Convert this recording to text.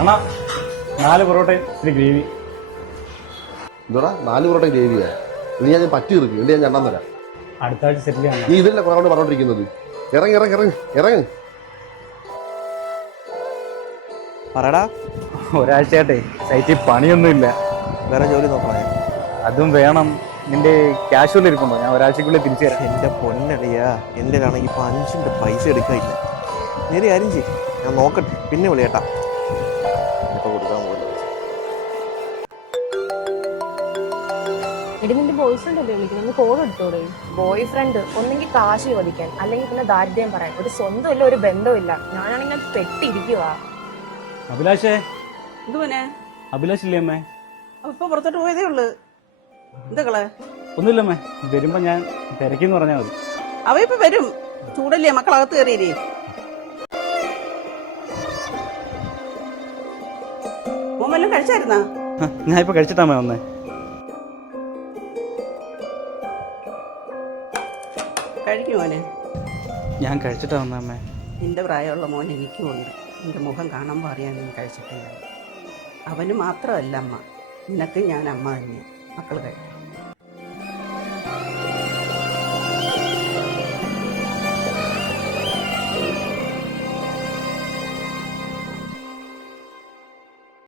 അണ്ണാ 4 പൊറോട്ടയും ഒരു ഗ്രേവി. എന്താ 4 പൊറോട്ട ഗ്രേവിയാ? ഇത് ഞാൻ പറ്റി ഇருக்கு ഇത് ഞാൻ രണ്ടാം തരാം. അടുത്ത ആഴ്ച സെറ്റിൽ ചെയ്യാൻ. നീ ഇതിലെ കുറെ കൊണ്ട് പറഞ്ഞോണ്ടിരിക്കുന്നത്. ഇറങ്ങി ഇറങ്ങി ഇറങ്ങി ഇറങ്ങി പറടാ. ഒരാഴ്ചയായിട്ടേ സൈറ്റിൽ പണിയൊന്നുമില്ല. വേറെ ജോലി നോക്കണേ. അതും വേണം. നിന്റെ ക്യാഷുവൽ ഇരിപ്പുണ്ടോ? ഞാൻ ഒരാഴ്ചക്കുള്ളിൽ തിരിച്ചു തരാം. എൻ്റെ പൊന്നടിയാ, എൻ്റെ ആണെങ്കിൽ ഇപ്പം 5 പൈസ എടുക്കാനില്ല. നേരെ കാര്യം ചെയ്യും, ഞാൻ നോക്കട്ടെ, പിന്നെ വിളിയേട്ടാ. ഇപ്പം കൊടുക്കാൻ പോകില്ല. എടി നിന്റെ ബോയ് ഫ്രണ്ട് അല്ലേ വിളിക്കുന്നത്? കോൾ എടുത്തോടെ. ബോയ് ഫ്രണ്ട് ഒന്നെങ്കിൽ കാശ് ചോദിക്കാൻ, അല്ലെങ്കിൽ പിന്നെ ദാരിദ്ര്യം പറയാൻ. ഒരു സ്വന്തമില്ല, ഒരു ബന്ധമില്ല. ഞാനാണെങ്കിൽ പെട്ടിരിക്കുക. അഭിലാഷേ, എന്തുവനെ അഭിലാഷില്ലേ അമ്മേ? ഇപ്പൊ പുറത്തോട്ട് പോയതേ ഉള്ളു. എന്തൊക്കെ ഒന്നുമില്ലമ്മേ, വരുമ്പോ ഞാൻ തിരക്കിന്ന് പറഞ്ഞാൽ മതി. അവ ഇപ്പൊ വരും. ചൂടല്ലേ, മക്കളകത്ത് കയറിയേ. മോൻ വല്ലതും കഴിച്ചായിരുന്നാ? ഞാൻ ഇപ്പൊ കഴിച്ചിട്ടാമേ വന്നേ. കഴിക്കും മോനെ. ഞാൻ കഴിച്ചിട്ടാ വന്നേ അമ്മേ. നിന്റെ പ്രായമുള്ള മോൻ എനിക്കും ഉണ്ട്. നിന്റെ മുഖം കാണുമ്പോൾ അറിയാൻ നീ കഴിച്ചിട്ടില്ല. അവന് മാത്രമല്ല അമ്മ, നിനക്ക് ഞാൻ അമ്മ തന്നെയാണ്. മക്കൾ കഴിക്കും.